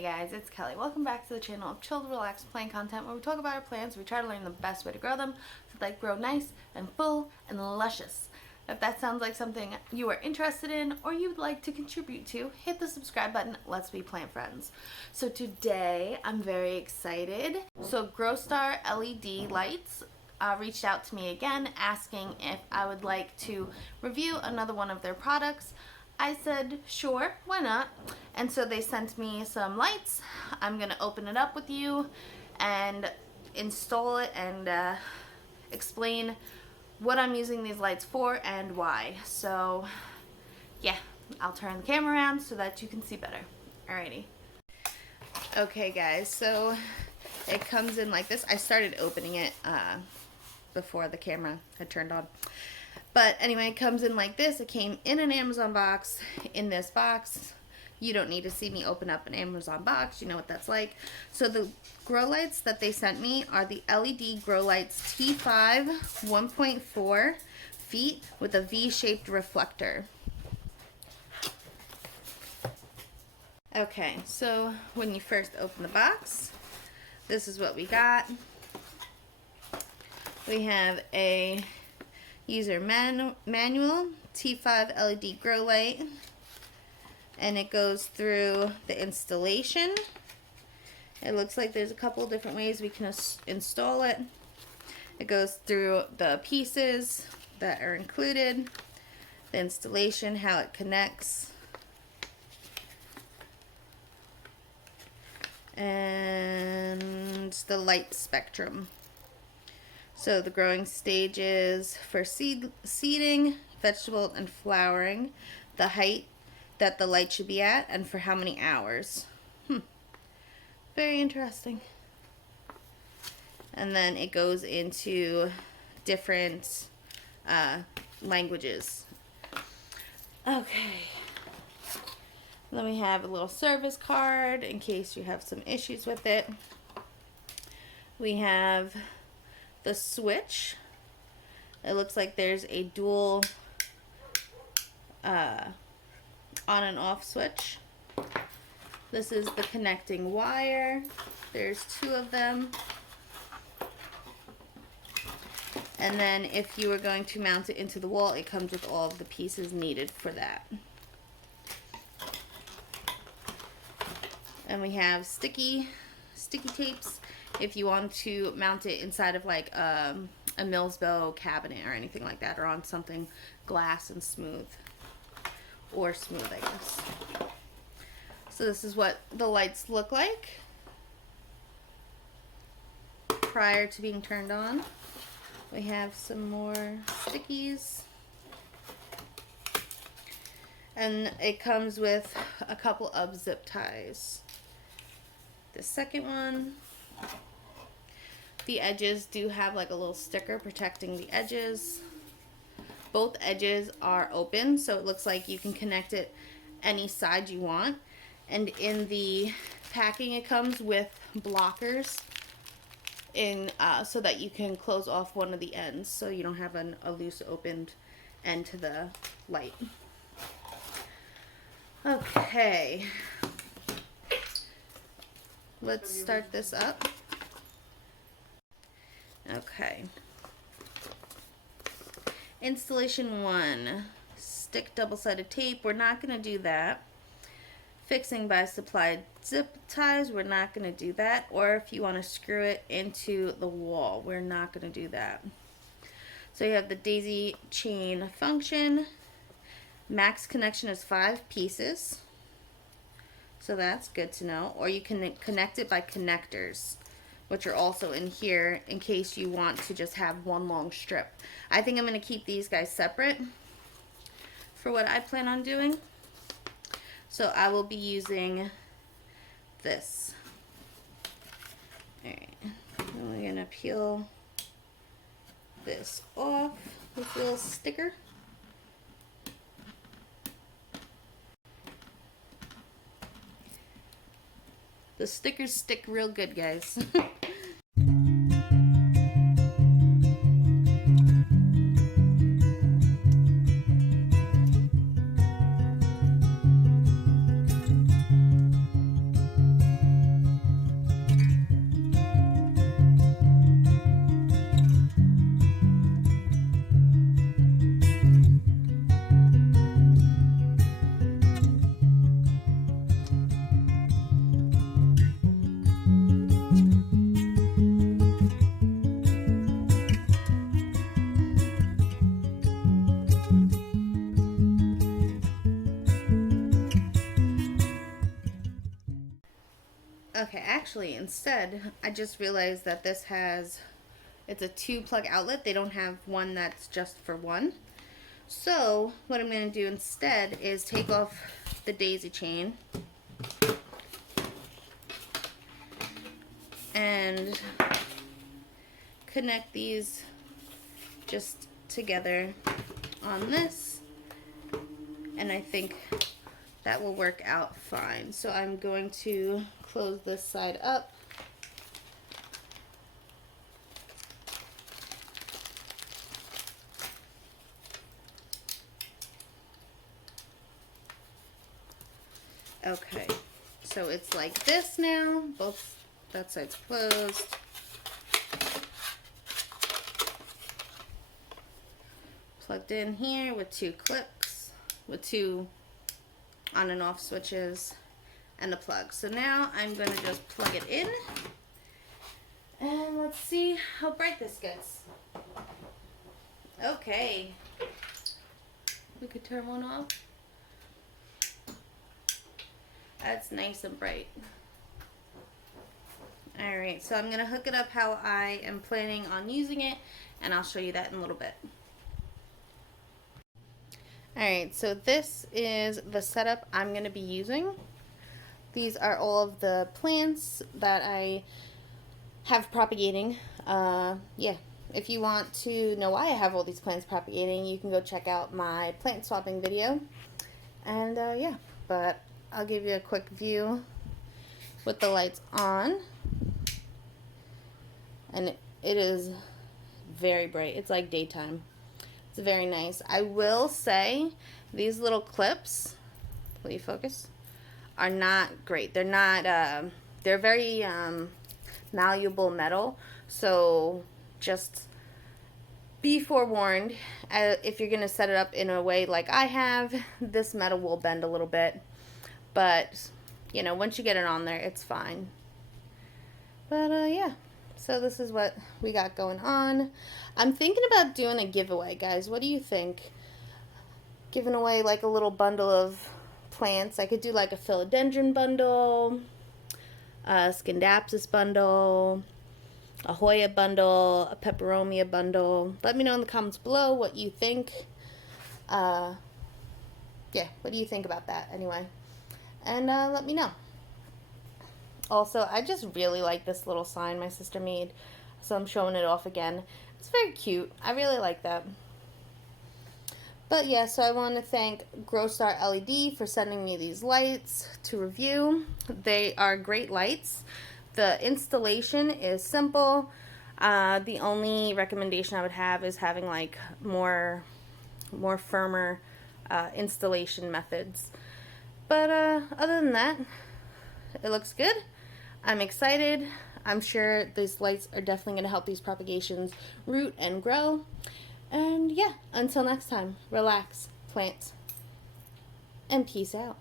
Hey guys, it's Kelly. Welcome back to the channel of chilled, relaxed plant content where we talk about our plants. We try to learn the best way to grow them so they grow nice and full and luscious. If that sounds like something you are interested in or you'd like to contribute to, hit the subscribe button. Let's be plant friends. So today I'm very excited. So GrowStar LED lights reached out to me again asking if I would like to review another one of their products. I said, sure, why not? And so they sent me some lights. I'm gonna open it up with you and install it and explain what I'm using these lights for and why. So yeah, I'll turn the camera around so that you can see better. Alrighty. Okay guys, so it comes in like this. I started opening it before the camera had turned on. But anyway, it comes in like this. It came in an Amazon box. In this box, you don't need to see me open up an Amazon box. You know what that's like. So the grow lights that they sent me are the LED grow lights T5 1.4 feet with a V-shaped reflector. Okay, so when you first open the box, this is what we got. We have a user manual, T5 LED grow light, and it goes through the installation. It looks like there's a couple different ways we can install it. It goes through the pieces that are included, the installation, how it connects, and the light spectrum. So the growing stages for seeding, vegetable, and flowering, the height that the light should be at, and for how many hours. Very interesting. And then it goes into different languages. Okay. Then we have a little service card in case you have some issues with it. We have the switch. It looks like there's a dual on and off switch. This is the connecting wire. There's two of them. And then if you were going to mount it into the wall, it comes with all of the pieces needed for that. And we have sticky tapes if you want to mount it inside of like a Millsbow cabinet or anything like that, or on something glass and smooth, or smooth, I guess. So this is what the lights look like prior to being turned on. We have some more stickies, and it comes with a couple of zip ties. The second one, the edges do have like a little sticker protecting the edges. Both edges are open, so it looks like you can connect it any side you want. And in the packing, it comes with blockers so that you can close off one of the ends, so you don't have a loose opened end to the light. Okay. Let's start this up. Okay. Installation 1. Stick double-sided tape. We're not going to do that. Fixing by supplied zip ties. We're not going to do that. Or if you want to screw it into the wall, we're not going to do that. So you have the daisy chain function. Max connection is 5 pieces. So that's good to know. Or you can connect it by connectors, which are also in here in case you want to just have one long strip. I think I'm going to keep these guys separate for what I plan on doing. So I will be using this. Alright, we're going to peel this off with a little sticker. The stickers stick real good, guys. Okay, actually, instead, I just realized that this has, it's a 2-plug outlet. They don't have one that's just for one. So, what I'm going to do instead is take off the daisy chain and connect these just together on this, and I think that will work out fine. So I'm going to close this side up. Okay, so it's like this now. That side's closed. Plugged in here with 2 clips, with 2 on and off switches, and a plug. So now I'm going to just plug it in, and let's see how bright this gets. Okay, we could turn one off. That's nice and bright. Alright, so I'm going to hook it up how I am planning on using it, and I'll show you that in a little bit. Alright, so this is the setup I'm going to be using. These are all of the plants that I have propagating. Yeah, if you want to know why I have all these plants propagating, you can go check out my plant swapping video. And yeah, but I'll give you a quick view with the lights on. And it is very bright. It's like daytime. It's very nice. I will say these little clips, will you focus, are not great. They're not, they're very malleable metal. So just be forewarned, if you're going to set it up in a way like I have, this metal will bend a little bit. But, you know, once you get it on there, it's fine. But, yeah. So this is what we got going on. I'm thinking about doing a giveaway, guys. What do you think? Giving away like a little bundle of plants. I could do like a philodendron bundle, a scindapsus bundle, a Hoya bundle, a peperomia bundle. Let me know in the comments below what you think. Yeah, what do you think about that anyway? And let me know. Also, I just really like this little sign my sister made, so I'm showing it off again. It's very cute. I really like that. But yeah, so I want to thank GrowStar LED for sending me these lights to review. They are great lights. The installation is simple. The only recommendation I would have is having like more firmer installation methods. But other than that, it looks good. I'm excited. I'm sure these lights are definitely going to help these propagations root and grow. And yeah, until next time, relax, plant, and peace out.